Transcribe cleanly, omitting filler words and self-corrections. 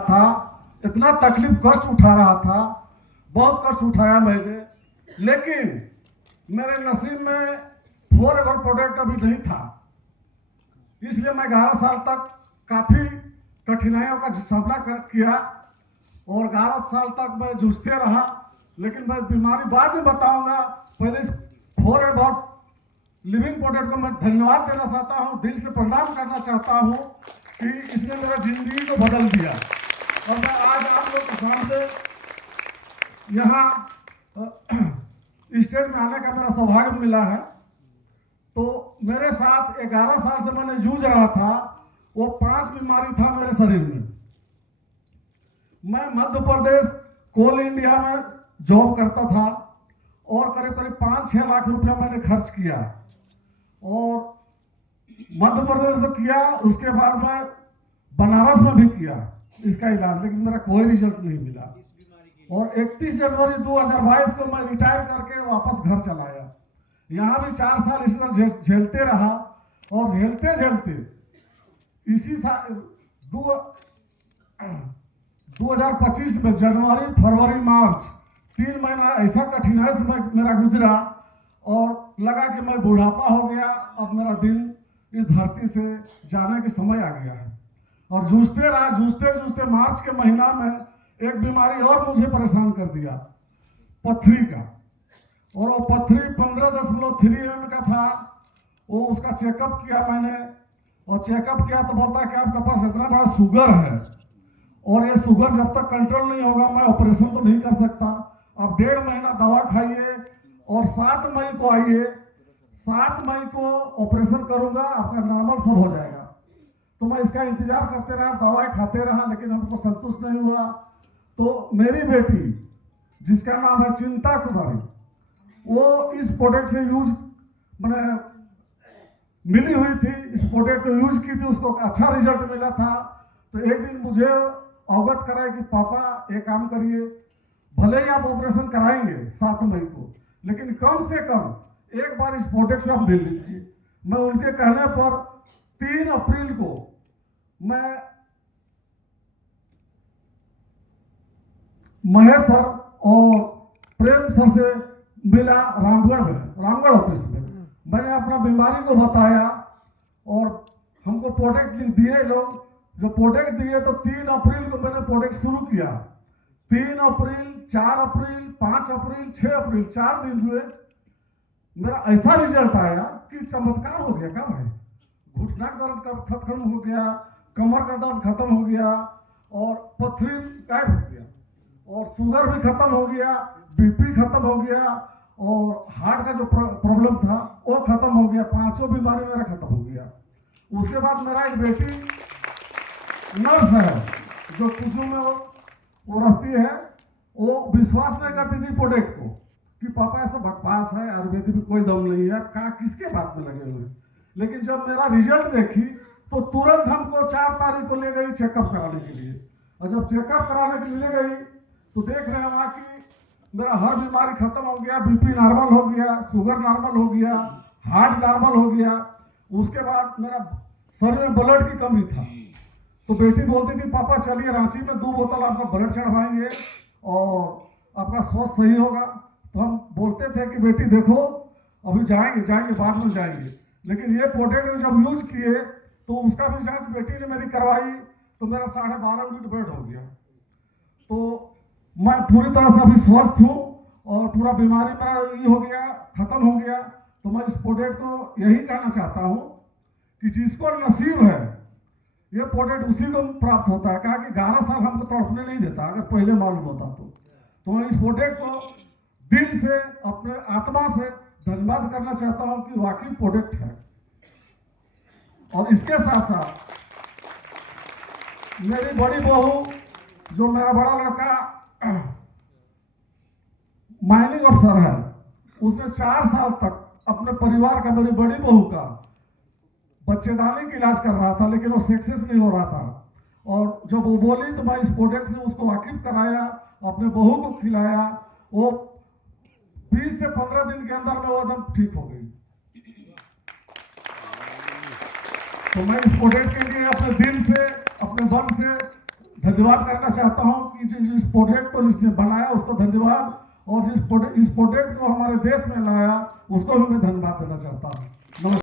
था, इतना तकलीफ कष्ट उठा रहा था, बहुत कष्ट उठाया मैंने, लेकिन मेरे नसीब में फॉरएवर प्रोडक्ट अभी नहीं था। इसलिए मैं 11 साल तक काफ़ी कठिनाइयों का सामना किया और 11 साल तक मैं जूझते रहा। लेकिन मैं बीमारी बाद में बताऊंगा, पहले इस फॉरएवर लिविंग प्रोडक्ट को मैं धन्यवाद देना चाहता हूं, दिल से प्रणाम करना चाहता हूं कि इसने मेरा जिंदगी को बदल दिया। और मैं आज आप लोग के सामने यहाँ स्टेज में आने का मेरा सौभाग्य मिला है। तो मेरे साथ 11 साल से मैंने जूझ रहा था, वो 5 बीमारी था मेरे शरीर में। मैं मध्य प्रदेश कोल इंडिया में जॉब करता था और करीब करीब 5-6 लाख रुपया मैंने खर्च किया और मध्य प्रदेश में किया। उसके बाद मैं बनारस में भी किया इसका इलाज, लेकिन मेरा कोई रिजल्ट नहीं मिला। और 31 जनवरी 2022 को मैं रिटायर करके वापस घर चला आया। यहाँ भी 4 साल इसी तरह झेलते रहा और झेलते झेलते इसी साल 2025 में जनवरी, फरवरी, मार्च 3 महीना ऐसा कठिनाई से मेरा गुजरा और लगा कि मैं बुढ़ापा हो गया, अब मेरा दिन इस धरती से जाने के समय आ गया है। और जूझते रहा, जूझते जूझते मार्च के महीना में एक बीमारी और मुझे परेशान कर दिया, पथरी का। और वो पथरी 15.3 mm का था। वो उसका चेकअप किया मैंने और चेकअप किया तो बोलता कि आपके पास इतना बड़ा शुगर है और ये शुगर जब तक कंट्रोल नहीं होगा मैं ऑपरेशन तो नहीं कर सकता। आप 1.5 महीना दवा खाइए और 7 मई को आइए, 7 मई को ऑपरेशन करूंगा, आपका नॉर्मल सब हो जाएगा। तो मैं इसका इंतजार करते रहा, दवाई खाते रहा, लेकिन हमको संतुष्ट नहीं हुआ। तो मेरी बेटी जिसका नाम है चिंता कुमारी, वो इस प्रोडक्ट से यूज मैंने मिली हुई थी, इस प्रोडक्ट को यूज की थी, उसको अच्छा रिजल्ट मिला था। तो एक दिन मुझे अवगत कराया कि पापा एक काम करिए, भले ही आप ऑपरेशन कराएंगे 7 मई को, लेकिन कम से कम एक बार इस प्रोडक्ट से आप ले लीजिए। मैं उनके कहने पर 3 अप्रैल को मैं महेश सर और प्रेम सर से मिला रामगढ़ ऑफिस में। मैंने अपना बीमारी को बताया और हमको प्रोडक्ट दिए लोग। जो प्रोडक्ट दिए तो 3 अप्रैल को मैंने प्रोडक्ट शुरू किया। 3 अप्रैल, 4 अप्रैल, 5 अप्रैल, 6 अप्रैल 4 दिन हुए, मेरा ऐसा रिजल्ट आया कि चमत्कार हो गया। क्या भाई, घुटना का दर्द खत्म हो गया, कमर का दर्द खत्म हो गया और पथरी गायब हो गया और शुगर भी खत्म हो गया, बीपी खत्म हो गया और हार्ट का जो प्रॉब्लम था वो खत्म हो गया। 5 बीमारी मेरा खत्म हो गया। उसके बाद मेरा एक बेटी नर्स है जो कुजू में वो रहती है, वो विश्वास नहीं करती थी प्रोडक्ट को कि पापा ऐसा बकवास है, आयुर्वेदिक में कोई दम नहीं है, का किसके बात में लगे हुए। लेकिन जब मेरा रिजल्ट देखी तो तुरंत हमको 4 तारीख को ले गई चेकअप कराने के लिए। और जब चेकअप कराने के लिए ले गई तो देख रहे वहाँ की मेरा हर बीमारी खत्म हो गया, बीपी नॉर्मल हो गया, शुगर नॉर्मल हो गया, हार्ट नॉर्मल हो गया। उसके बाद मेरा शरीर में ब्लड की कमी था। तो बेटी बोलती थी पापा चलिए रांची में 2 बोतल आपका ब्लड चढ़वाएंगे और आपका स्वास्थ्य सही होगा। तो हम बोलते थे कि बेटी देखो अभी जाएंगे बाद में जाएंगे। लेकिन ये प्रोडक्ट जब यूज किए तो उसका भी जांच बेटी ने मेरी करवाई तो मेरा 12.5 यूनिट ब्लड हो गया। तो मैं पूरी तरह से अभी स्वस्थ हूँ और पूरा बीमारी मेरा ये हो गया, खत्म हो गया। तो मैं इस प्रोडक्ट को यही कहना चाहता हूँ कि जिसको नसीब है ये प्रोडक्ट उसी को प्राप्त होता है। कहा कि 11 साल हमको तड़पने नहीं देता, अगर पहले मालूम होता तो मैं इस प्रोडक्ट को दिल से, अपने आत्मा से धन्यवाद करना चाहता हूँ कि वाकई प्रोडक्ट है। और इसके साथ साथ मेरी बड़ी बहू, जो मेरा बड़ा लड़का माइनिंग अफसर है, उसने 4 साल तक अपने परिवार का, मेरी बड़ी बहू का बच्चेदानी का इलाज कर रहा था, लेकिन वो सक्सेस नहीं हो रहा था। और जब वो बोली तो मैं इस प्रोडक्ट से उसको वाकिफ कराया, अपने बहू को खिलाया। वो 20 से 15 दिन के अंदर में वो एकदम ठीक हो गई। तो मैं इस प्रोडक्ट के लिए अपने दिल से, अपने मन से धन्यवाद करना चाहता हूँ कि जिस प्रोजेक्ट को जिसने बनाया उसको धन्यवाद, और इस प्रोजेक्ट को हमारे देश में लाया उसको भी मैं धन्यवाद देना चाहता हूँ। नमस्कार।